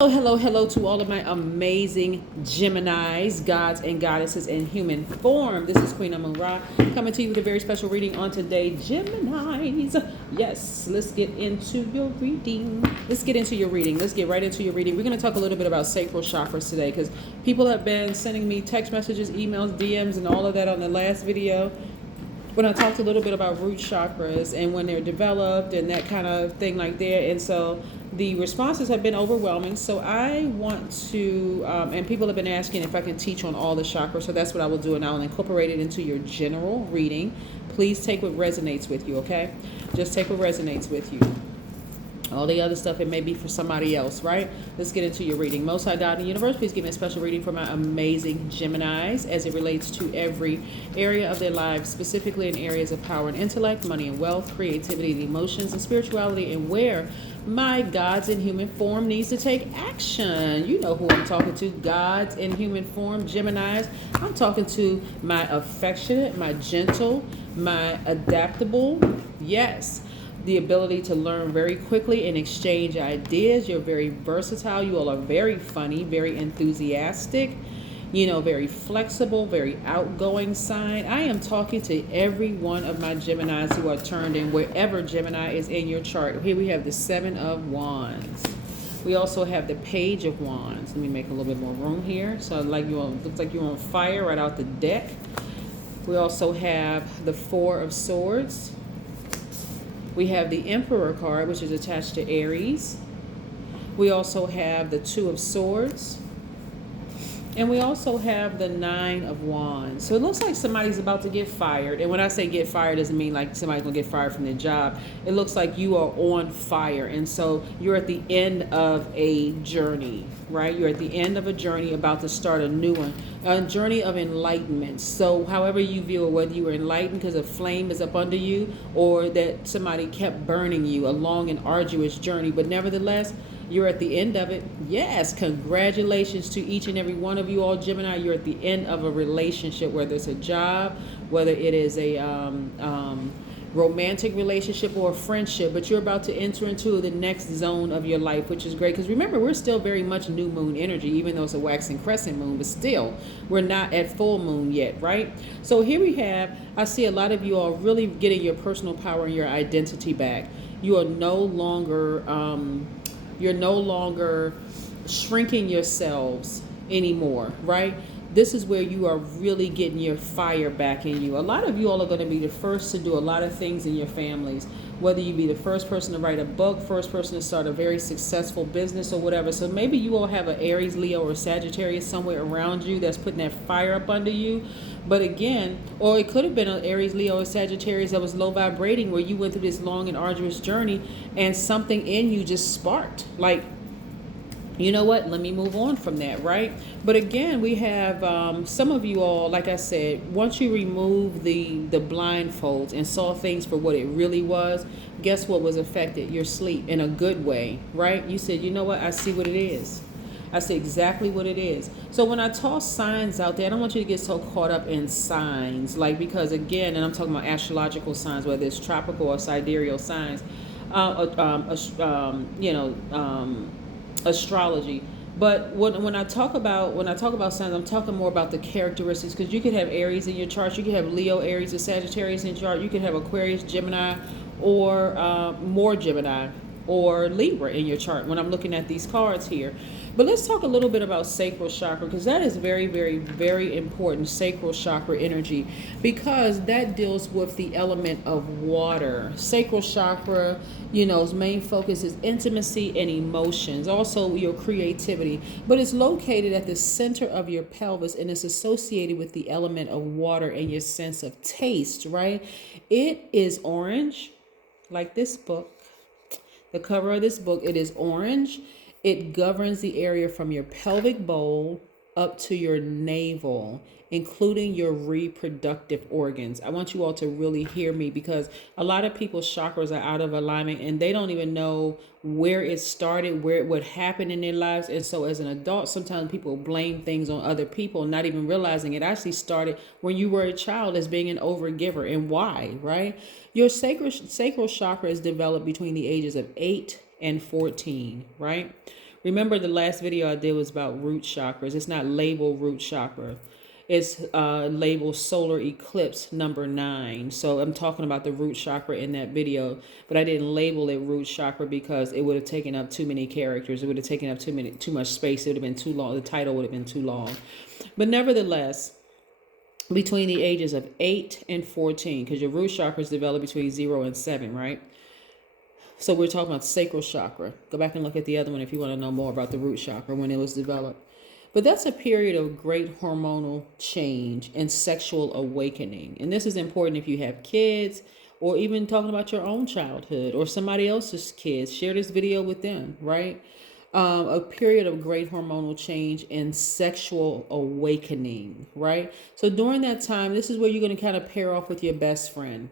Hello to all of my amazing Geminis, gods and goddesses in human form. This is Queen Amun Ra coming to you with a very special reading on today, Geminis. Yes, let's get into your reading. Let's get right into your reading. We're going to talk a little bit about sacral chakras today because people have been sending me text messages, emails, DMs, and all of that on the last video when I talked a little bit about root chakras and when they're developed and that kind of thing like that. And so the responses have been overwhelming. So I want to, and people have been asking if I can teach on all the chakras. So that's what I will do. And I'll incorporate it into your general reading. Please take what resonates with you, okay? Just take what resonates with you. All the other stuff, it may be for somebody else, right? Let's get into your reading. Most High God in the universe, please give me a special reading for my amazing Geminis as it relates to every area of their lives, specifically in areas of power and intellect, money and wealth, creativity and emotions, and spirituality, and where my gods in human form needs to take action. You know who I'm talking to, gods in human form, Geminis. I'm talking to my affectionate, my gentle, my adaptable, yes, the ability to learn very quickly and exchange ideas. You're very versatile. You all are very funny, very enthusiastic, very flexible, very outgoing sign. I am talking to every one of my Geminis who are turned in wherever Gemini is in your chart. Here we have the Seven of Wands. We also have the Page of Wands. Let me make a little bit more room here. So looks like you're on fire right out the deck. We also have the Four of Swords. We have the Emperor card, which is attached to Aries. We also have the Two of Swords. And we also have the Nine of Wands. So it looks like somebody's about to get fired. And when I say get fired, it doesn't mean like somebody's going to get fired from their job. It looks like you are on fire. And so you're at the end of a journey, right? You're at the end of a journey about to start a new one. A journey of enlightenment. So however you view it, whether you were enlightened because a flame is up under you or that somebody kept burning you, a long and arduous journey. But nevertheless, you're at the end of it. Yes, congratulations to each and every one of you all, Gemini. You're at the end of a relationship, whether it's a job, whether it is a romantic relationship or a friendship, but you're about to enter into the next zone of your life, which is great. Because remember, we're still very much new moon energy, even though it's a waxing crescent moon, but still, we're not at full moon yet, right? So here we have, I see a lot of you all really getting your personal power and your identity back. You are no longer... you're no longer shrinking yourselves anymore, right? This is where you are really getting your fire back in you. A lot of you all are going to be the first to do a lot of things in your families, whether you be the first person to write a book, first person to start a very successful business or whatever. So maybe you all have an Aries, Leo, or Sagittarius somewhere around you that's putting that fire up under you. But again, or it could have been an Aries, Leo, or Sagittarius that was low vibrating where you went through this long and arduous journey and something in you just sparked. Like, you know what? Let me move on from that, right? But again, we have some of you all, like I said, once you remove the blindfolds and saw things for what it really was, guess what was affected? Your sleep in a good way, right? You said, you know what? I see what it is. I see exactly what it is. So when I toss signs out there, I don't want you to get so caught up in signs, like, because again, and I'm talking about astrological signs, whether it's tropical or sidereal signs, astrology. But when I talk about signs, I'm talking more about the characteristics, because you could have Aries in your chart, you could have Leo, Aries, or Sagittarius in your chart, you could have Aquarius, Gemini, or more Gemini or Libra in your chart when I'm looking at these cards here. But let's talk a little bit about sacral chakra, because that is very, very, very important, sacral chakra energy, because that deals with the element of water. Sacral chakra, its main focus is intimacy and emotions, also your creativity, but it's located at the center of your pelvis and it's associated with the element of water and your sense of taste, right? It is orange, like this book. The cover of this book, it is orange. It governs the area from your pelvic bowl up to your navel, including your reproductive organs. I want you all to really hear me, because a lot of people's chakras are out of alignment and they don't even know where it started, what happened in their lives. And so as an adult, sometimes people blame things on other people, not even realizing it actually started when you were a child as being an overgiver. And why, right? Your sacral chakra is developed between the ages of 8 and 14, right? Remember the last video I did was about root chakras. It's not labeled root chakra. It's labeled solar eclipse number 9. So I'm talking about the root chakra in that video, but I didn't label it root chakra because it would have taken up too many characters. It would have taken up too much space. It would have been too long. The title would have been too long. But nevertheless, between the ages of 8 and 14, because your root chakra is developed between 0 and 7, right? So we're talking about sacral chakra. Go back and look at the other one if you want to know more about the root chakra when it was developed. But that's a period of great hormonal change and sexual awakening. And this is important if you have kids or even talking about your own childhood or somebody else's kids. Share this video with them, right? A period of great hormonal change and sexual awakening, right? So during that time, this is where you're going to kind of pair off with your best friend,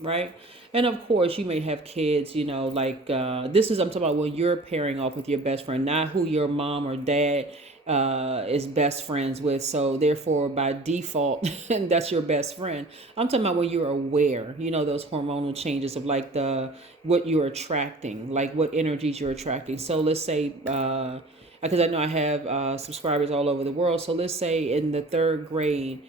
right? And of course, you may have kids, you know, like I'm talking about when you're pairing off with your best friend, not who your mom or dad is best friends with. So therefore, by default, that's your best friend. I'm talking about when you're aware, you know, those hormonal changes of like what you're attracting, like what energies you're attracting. So let's say, because I know I have subscribers all over the world. So let's say in the 3rd grade,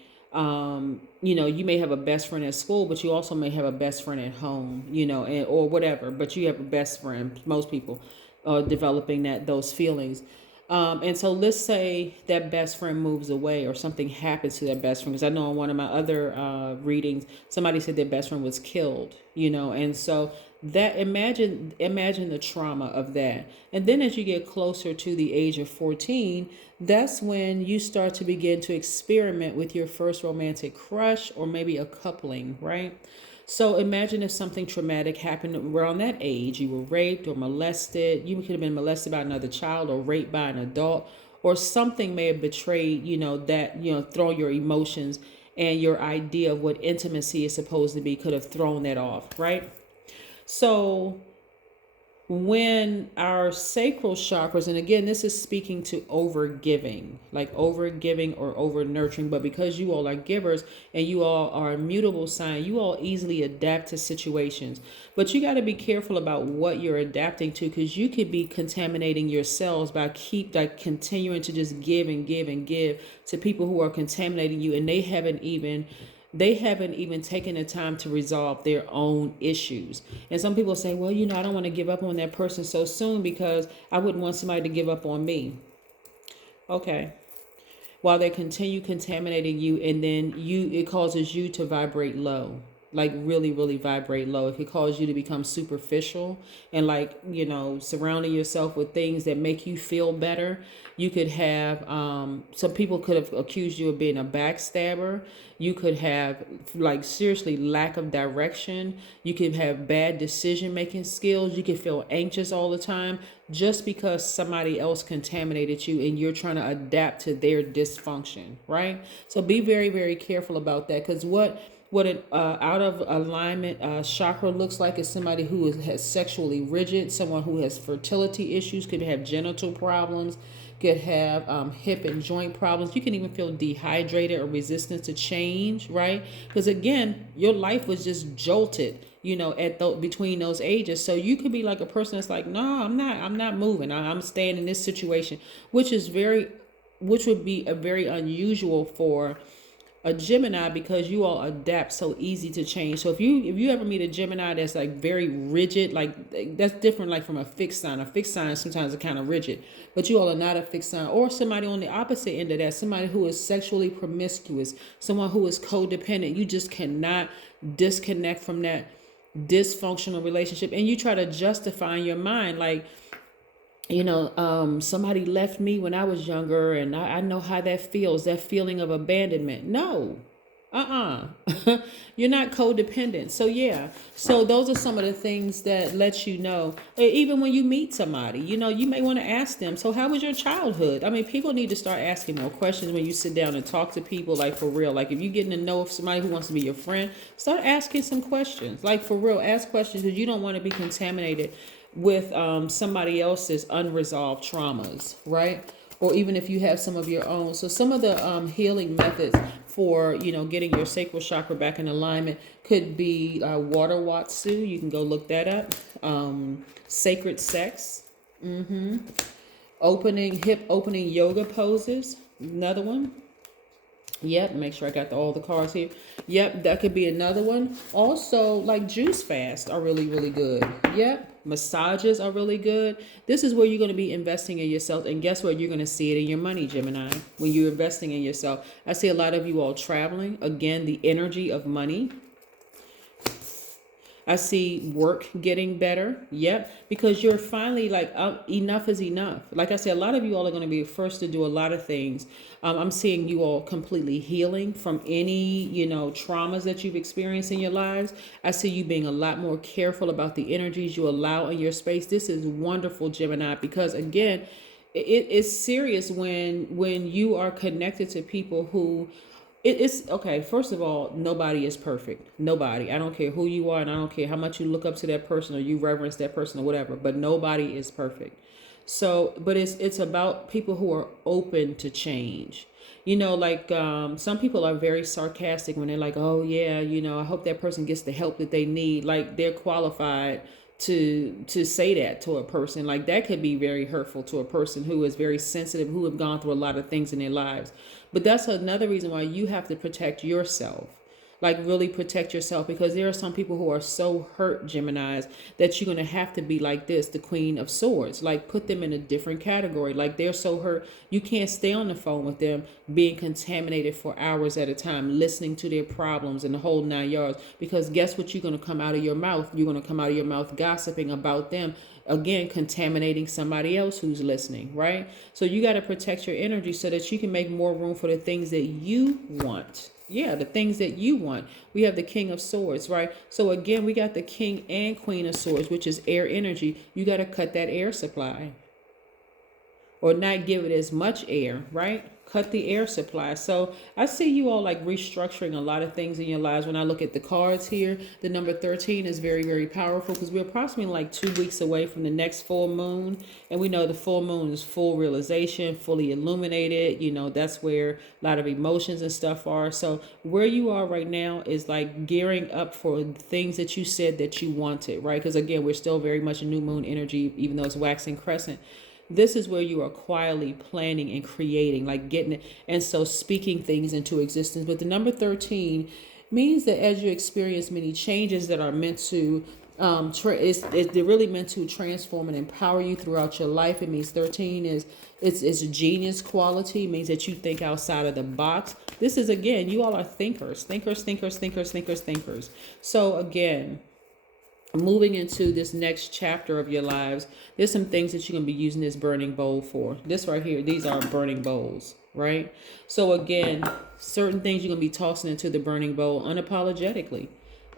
you know, you may have a best friend at school, but you also may have a best friend at home, you know, or whatever, but you have a best friend. Most people are developing those feelings. And so let's say that best friend moves away or something happens to that best friend. Because I know in one of my other readings, somebody said their best friend was killed, you know, and so that imagine the trauma of that. And then as you get closer to the age of 14, that's when you start to begin to experiment with your first romantic crush or maybe a coupling, right? So imagine if something traumatic happened around that age. You were raped or molested. You could have been molested by another child or raped by an adult, or something may have betrayed, you know, that, you know, throw your emotions and your idea of what intimacy is supposed to be could have thrown that off, right? So when our sacral chakras, and again, this is speaking to over giving, like over giving or over nurturing, but because you all are givers and you all are a mutable sign, you all easily adapt to situations. But you got to be careful about what you're adapting to, because you could be contaminating yourselves by continuing to just give and give and give to people who are contaminating you, and they haven't even taken the time to resolve their own issues. And some people say, well, you know, I don't want to give up on that person so soon because I wouldn't want somebody to give up on me. Okay. While they continue contaminating you, and then it causes you to vibrate low, like really, really vibrate low. It could cause you to become superficial and like, you know, surrounding yourself with things that make you feel better. You could have, some people could have accused you of being a backstabber. You could have like seriously lack of direction. You could have bad decision-making skills. You could feel anxious all the time just because somebody else contaminated you and you're trying to adapt to their dysfunction, right? So be very, very careful about that, because what an out of alignment chakra looks like is somebody who has sexually rigid, someone who has fertility issues, could have genital problems, could have hip and joint problems. You can even feel dehydrated or resistant to change, right? Because again, your life was just jolted, you know, between those ages. So you could be like a person that's like, no, I'm not moving. I'm staying in this situation, which would be a very unusual for a Gemini, because you all adapt so easy to change. So if you ever meet a Gemini that's like very rigid, like that's different like from a fixed sign. A fixed sign sometimes are kind of rigid, but you all are not a fixed sign. Or somebody on the opposite end of that, somebody who is sexually promiscuous, someone who is codependent. You just cannot disconnect from that dysfunctional relationship, and you try to justify in your mind like, you know, somebody left me when I was younger and I know how that feels, that feeling of abandonment. No, you're not codependent. So yeah, so those are some of the things that let you know, even when you meet somebody, you know, you may want to ask them, so how was your childhood? I mean, people need to start asking more questions when you sit down and talk to people, like for real. Like if you're getting to know somebody who wants to be your friend, start asking some questions, like for real, ask questions, because you don't want to be contaminated with somebody else's unresolved traumas, right? Or even if you have some of your own. So some of the healing methods for, you know, getting your sacral chakra back in alignment could be water watsu. You can go look that up. Sacred sex. Hip opening yoga poses. Another one. Yep, make sure I got all the cards here. Yep, that could be another one. Also, like juice fast are really, really good. Yep, massages are really good. This is where you're going to be investing in yourself. And guess what? You're going to see it in your money, Gemini, when you're investing in yourself. I see a lot of you all traveling. Again, the energy of money. I see work getting better. Yep. Because you're finally like, enough is enough. Like I said, a lot of you all are going to be first to do a lot of things. I'm seeing you all completely healing from any, traumas that you've experienced in your lives. I see you being a lot more careful about the energies you allow in your space. This is wonderful, Gemini, because again, it's serious when you are connected to people who it's okay. First of all, nobody is perfect. Nobody. I don't care who you are, and I don't care how much you look up to that person or you reverence that person or whatever. But nobody is perfect. So, but it's about people who are open to change. Some people are very sarcastic when they're like, "Oh yeah, I hope that person gets the help that they need." Like they're qualified to say that to a person. Like that could be very hurtful to a person who is very sensitive, who have gone through a lot of things in their lives. But that's another reason why you have to protect yourself. Like really protect yourself, because there are some people who are so hurt, Geminis, that you're going to have to be like this, the Queen of Swords. Like put them in a different category. Like they're so hurt, you can't stay on the phone with them being contaminated for hours at a time, listening to their problems and the whole 9 yards. Because guess what you're going to come out of your mouth? You're going to come out of your mouth gossiping about them. Again, contaminating somebody else who's listening, right? So you got to protect your energy so that you can make more room for the things that you want. Yeah, the things that you want. We have the King of Swords, right? So again, we got the King and Queen of Swords, which is air energy. You got to cut that air supply or not give it as much air, right? Cut the air supply. So I see you all like restructuring a lot of things in your lives. When I look at the cards here, the number 13 is very, very powerful because we're approximately like 2 weeks away from the next full moon. And we know the full moon is full realization, fully illuminated. That's where a lot of emotions and stuff are. So where you are right now is like gearing up for things that you said that you wanted, right? Because again, we're still very much a new moon energy, even though it's waxing crescent. This is where you are quietly planning and creating, like getting it, and so speaking things into existence. But the number 13 means that as you experience many changes that are meant to, they're really meant to transform and empower you throughout your life. It means 13 is it's a genius quality. It means that you think outside of the box. This is, again, you all are thinkers. So again, moving into this next chapter of your lives, there's some things that you're going to be using this burning bowl for. This right here, these are burning bowls, right? So again, certain things you're going to be tossing into the burning bowl unapologetically.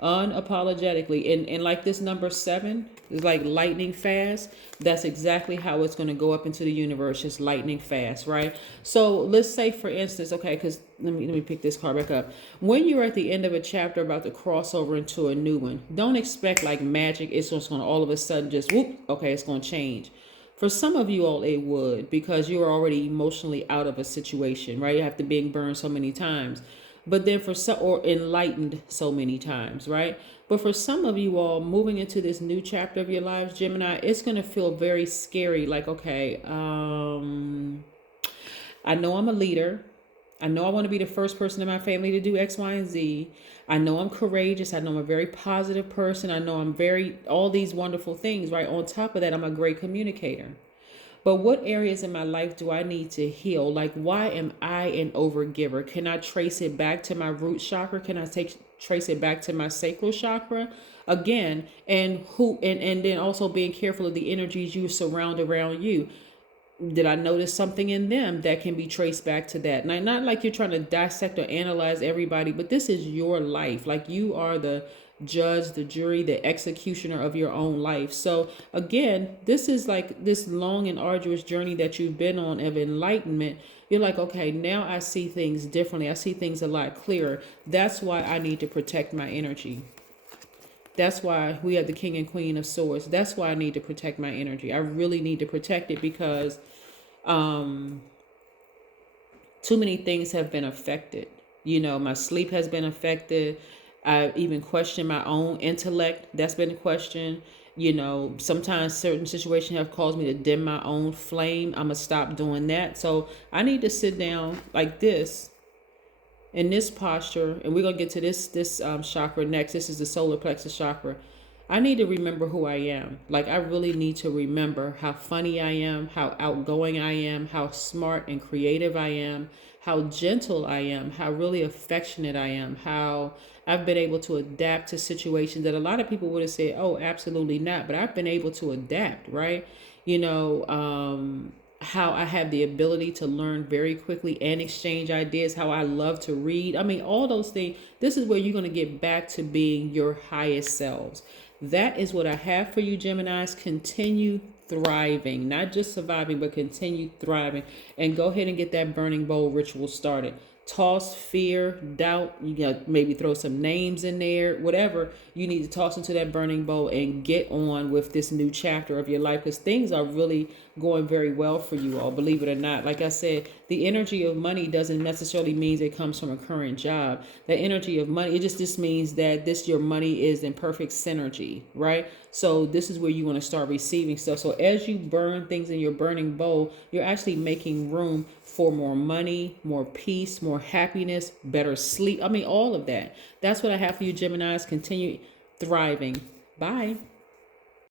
And like this number 7 is like lightning fast. That's exactly how it's going to go up into the universe, just lightning fast, right? So let's say, for instance, okay, because let me pick this card back up. When you're at the end of a chapter about to cross over into a new one, don't expect like magic. It's just going to all of a sudden just whoop, okay, it's going to change. For some of you all, it would, because you're already emotionally out of a situation, right? You have to be burned so many times. But then for some, or enlightened so many times, right? But for some of you all, moving into this new chapter of your lives, Gemini, it's going to feel very scary. Like, okay, I know I'm a leader. I know I want to be the first person in my family to do X, Y, and Z. I know I'm courageous. I know I'm a very positive person. I know I'm all these wonderful things, right? On top of that, I'm a great communicator. But what areas in my life do I need to heal? Like, why am I an overgiver? Can I trace it back to my root chakra? Can I trace it back to my sacral chakra? Again, and then also being careful of the energies you surround around you. Did I notice something in them that can be traced back to that? Now, not like you're trying to dissect or analyze everybody, but this is your life. Like you are the judge, the jury, the executioner of your own life. So again, this is like this long and arduous journey that you've been on of enlightenment. You're like, okay, now I see things differently. I see things a lot clearer. That's why I need to protect my energy. That's why we have the King and Queen of Swords. That's why I need to protect my energy. I really need to protect it because too many things have been affected. My sleep has been affected. I even questioned my own intellect. That's been questioned. You know, sometimes certain situations have caused me to dim my own flame. I'm going to stop doing that. So I need to sit down like this in this posture, and we're going to get to this chakra next. This is the solar plexus chakra. I need to remember who I am. Like, I really need to remember how funny I am, how outgoing I am, how smart and creative I am, how gentle I am, how really affectionate I am, how I've been able to adapt to situations that a lot of people would have said, oh, absolutely not. But I've been able to adapt, right? You know, how I have the ability to learn very quickly and exchange ideas, how I love to read. I mean, all those things. This is where you're going to get back to being your highest selves. That is what I have for you, Geminis. Continue thriving, not just surviving, but continue thriving. And go ahead and get that burning bowl ritual started. Toss fear, doubt. You got maybe throw some names in there, whatever you need to toss into that burning bowl and get on with this new chapter of your life, because things are really going very well for you all, believe it or not. Like I said, the energy of money doesn't necessarily mean it comes from a current job. The energy of money, it just means that your money is in perfect synergy, right? So this is where you want to start receiving stuff. So as you burn things in your burning bowl, you're actually making room for more money, more peace, more happiness, better sleep. I mean, all of that. That's what I have for you, Geminis. Continue thriving. Bye.